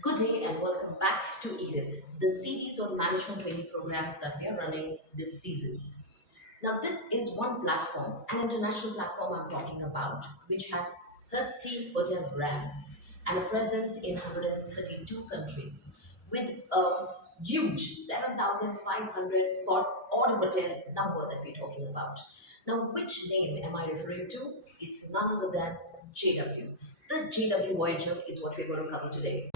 Good day and welcome back to Edith, the series on management training programs that we are running this season. Now, this is one platform, an international platform I'm talking about, which has 30 hotel brands and a presence in 132 countries with a huge 7,500 odd hotel number that we're talking about. Now, which name am I referring to? It's none other than JW. The JW Voyager is what we're going to cover today.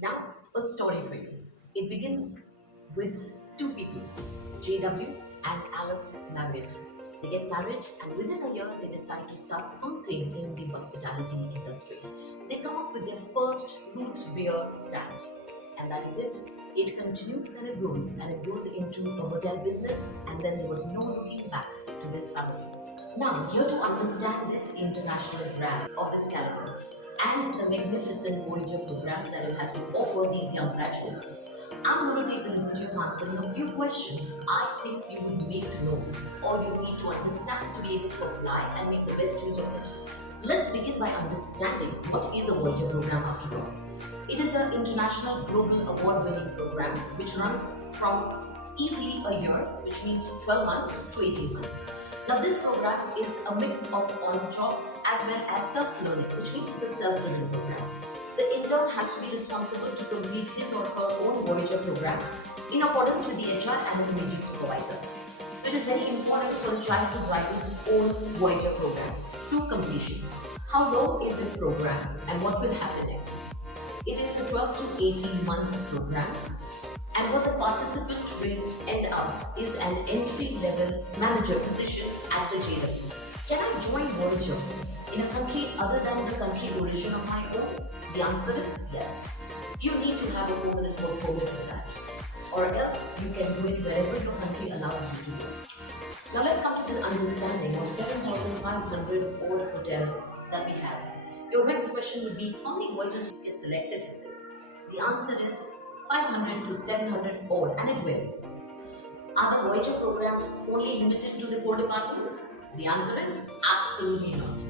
Now, a story for you. It begins with two people, JW and Alice married. They get married, and within a year, they decide to start something in the hospitality industry. They come up with their first root beer stand, and that is it. It continues and it grows into a hotel business, and then there was no looking back to this family. Now, here to understand this international brand of this caliber and the magnificent Voyager program that it has to offer these young graduates, I'm going to take the liberty of answering a few questions I think you would need to know or you need to understand to be able to apply and make the best use of it. Let's begin by understanding what is a Voyager program after all. It is an international global award-winning program which runs from easily a year, which means 12 months to 18 months. Now, this program is a mix of on-job as well as self-learning, which means it's a self-driven program. The intern has to be responsible to complete his or her own Voyager program in accordance with the HR and the immediate supervisor. It is very important for the child to write his own Voyager program to completion. How long is this program and what will happen next? It is a 12 to 18 months program, and what the participant will end up is an entry-level manager position at the JW. Can I join Voyager in a country other than the country origin of my own? The answer is yes. You need to have a permanent work permit for that, or else you can do it wherever your country allows you to do. Now let's come to the understanding of 7,500 odd hotel that we have. Your next question would be, how many Voyagers you get selected for this? The answer is 500 to 700 odd, and it varies. Are the Voyager programs only limited to the core departments? The answer is absolutely not.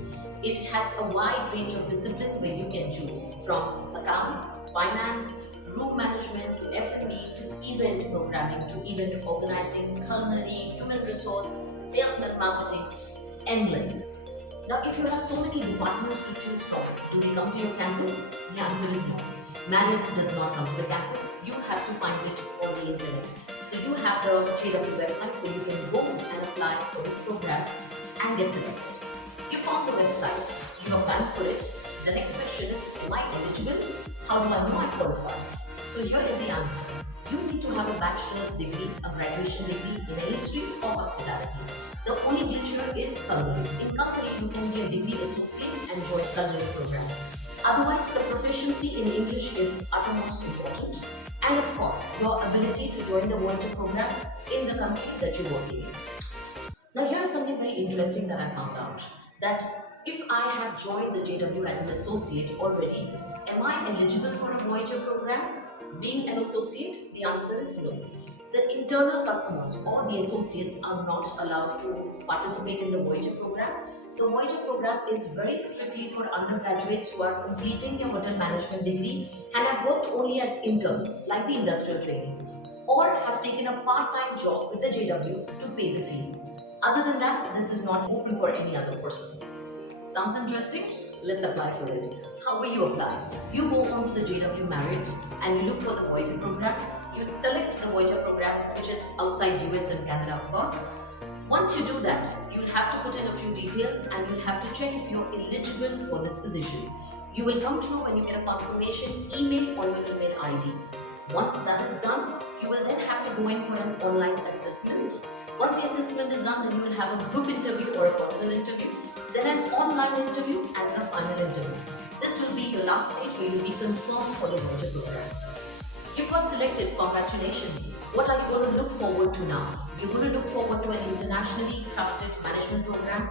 It has a wide range of disciplines where you can choose, from accounts, finance, room management to F&B to event programming to event organizing, culinary, human resource, sales and marketing, endless. Now, if you have so many departments to choose from, do they come to your campus? The answer is no. Merit does not come to the campus. You have to find it on the internet. So you have the JW website where you can go and apply for this program and get selected. You found the website, you have planned for it. The next question is, am I eligible? How do I know I qualify? So here is the answer. You need to have a bachelor's degree, a graduation degree in any stream or hospitality. The only glitch here is culinary. In culinary, you can be a degree associate and join culinary program. Otherwise, the proficiency in English is uttermost important. And of course, your ability to join the Voyager program in the country that you're working in. Now, here is something very interesting that I found out. That if I have joined the JW as an associate already, am I eligible for a Voyager program? Being an associate, the answer is no. The internal customers or the associates are not allowed to participate in the Voyager program. The Voyager program is very strictly for undergraduates who are completing their hotel management degree and have worked only as interns, like the industrial trainees, or have taken a part-time job with the JW to pay the fees. Other than that, this is not open for any other person. Sounds interesting? Let's apply for it. How will you apply? You go on to the JW Merit and you look for the Voyager program. You select the Voyager program, which is outside US and Canada, of course. Once you do that, you'll have to put in a few details and you'll have to check if you're eligible for this position. You will come to know when you get a confirmation email on your email ID. Once that is done, you will then have to go in for an online assessment. Once the assessment is done, then you will have a group interview or a personal interview, then an online interview and a final interview. This will be your last stage where you will be confirmed for the Voyager program. You've got selected, congratulations. What are you going to look forward to now? You're going to look forward to an internationally trusted management program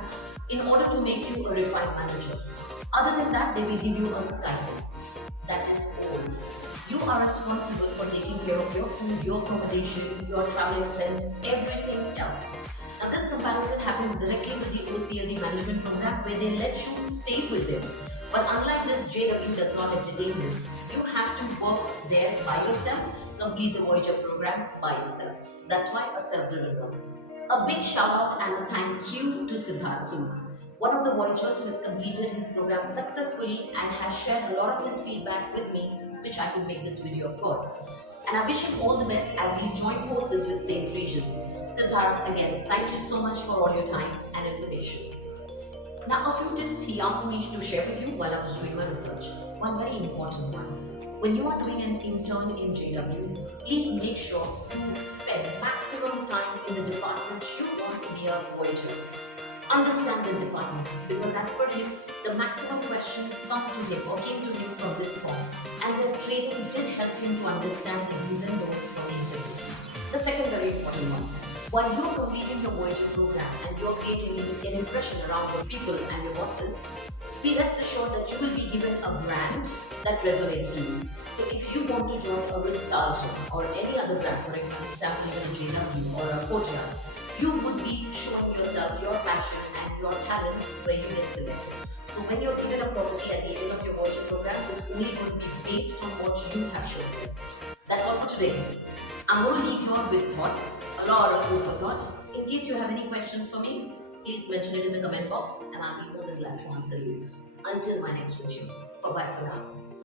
in order to make you a refined manager. Other than that, they will give you a stipend. That is all. You are responsible for taking care of your food, your accommodation, your travel expense, everything else. Now, this comparison happens directly with the OCLD management program where they let you stay with them. But unlike this, JW does not entertain this. You have to work there by yourself, complete the Voyager program by yourself. That's why a self-driven one. A big shout out and a thank you to Siddharth Sood, one of the Voyagers who has completed his program successfully and has shared a lot of his feedback with me, which I could make this video, of course. And I wish him all the best as he's joined forces with St. Regis. Siddharth, again, thank you so much for all your time and information. Now, a few tips he asked me to share with you while I was doing my research. One very important one. When you are doing an intern in JW, please make sure to spend maximum time in the department you want to be a Voyager. Understand the department, because as per him, the maximum questions come to him or came to him from this form, and the training did help him to understand the do's and don'ts from the interview. The second very important one. While you're completing the Voyager program and you're creating an impression around your people and your bosses, be rest assured that you will be given a brand that resonates to you. So if you want to join a Ritz-Carlton or any other brand, for example, even a JW or a Courtyard, you would be showing yourself your passion and your talent where you get selected. So when you're given a property at the end of your Voyager program, it's only going to be based on what you have shown. That's all for today. I'm going to leave you all with thoughts, a lot of food for thought. In case you have any questions for me, please mention it in the comment box and I'll be more than glad to answer you. Until my next video. Bye-bye for now.